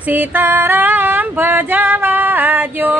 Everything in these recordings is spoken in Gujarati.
સીતારામ ભજવા જો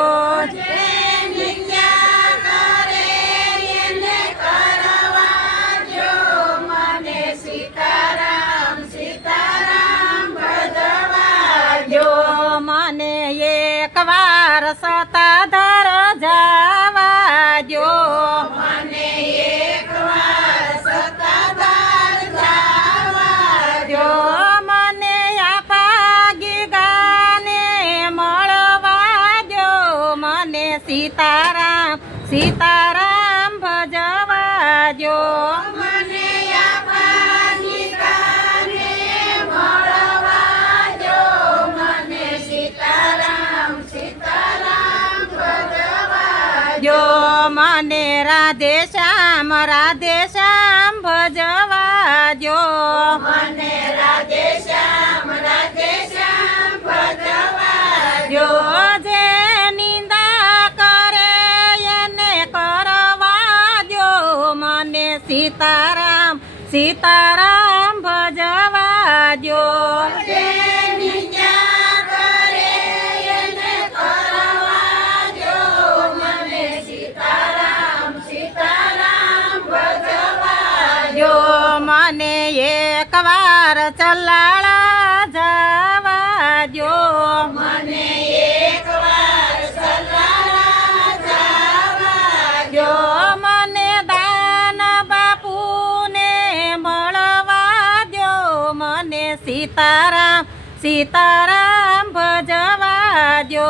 સીતારામ સીતારામ ભજવા જો જો મને રાધે શ્યામ રાધે શ્યામ ભજવા જો જો સીતારામ સીતારામ ભજવા જો મને સીતારામ સીતારામ ભજવા જો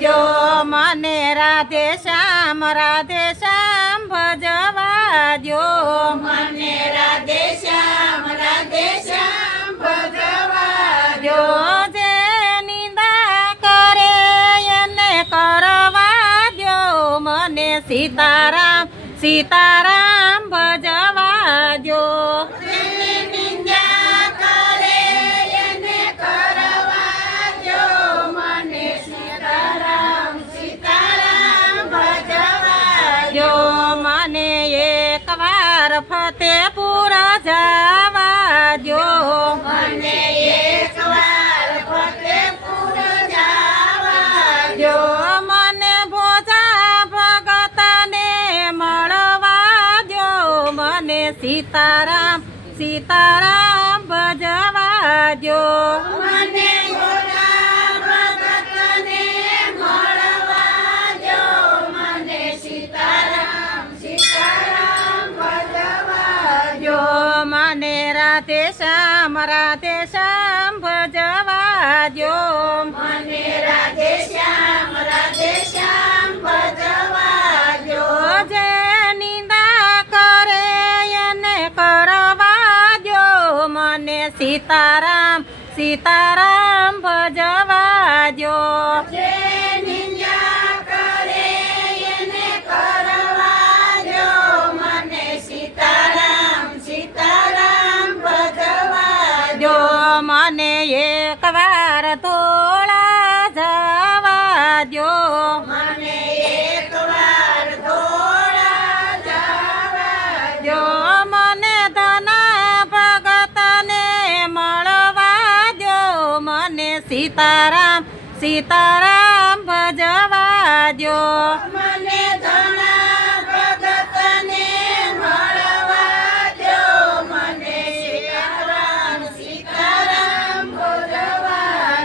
જો મને રાધે શ્યામ રાધે શ્યામ ભજવા મને જો સીતારામ સીતારામ ભજવા જો મને એક વાર ફતેપુર ભજવા જો જો મને રાતે શ્યામ રાધે સીતારામ સીતારામ ભજવા જો મને એક વાર થોડા જવા જો મને સીતારામ સીતારામ ભજવા જો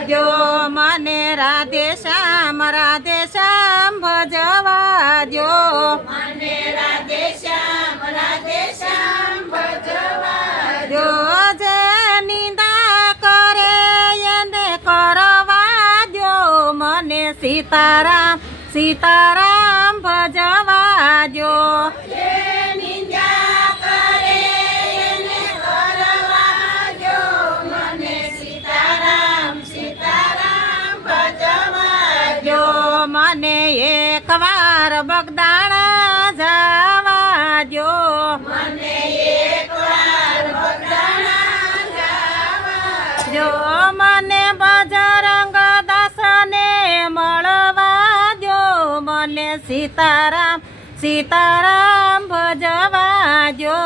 જો મને રાધે શ્યામ રાધે શ્યામ ભજવા જો સીતારામ સીતારામ ભજવા જો મને એક વાર બગદાણા જવા જો મને બજરંગ દાસને મળવા જો સીતારામ સીતારામ ભજવા જો.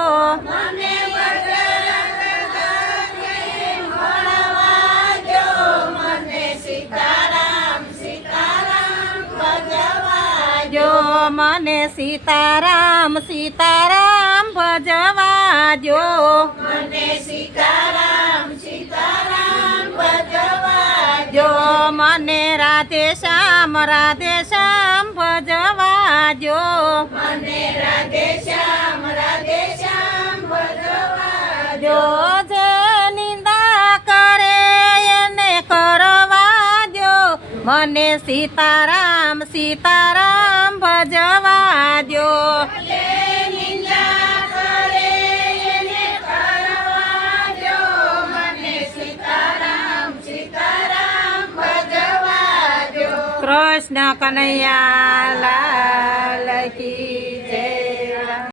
મને સીતારામ સીતારામ ભજવા જો જો મને રાધે શ્યામ રાધે શ્યામ ભજવા શ્યામ જો જે નિંદા મને સીતારામ સીતારામ ભજવા દો કૃષ્ણ કનૈયા લાલ કી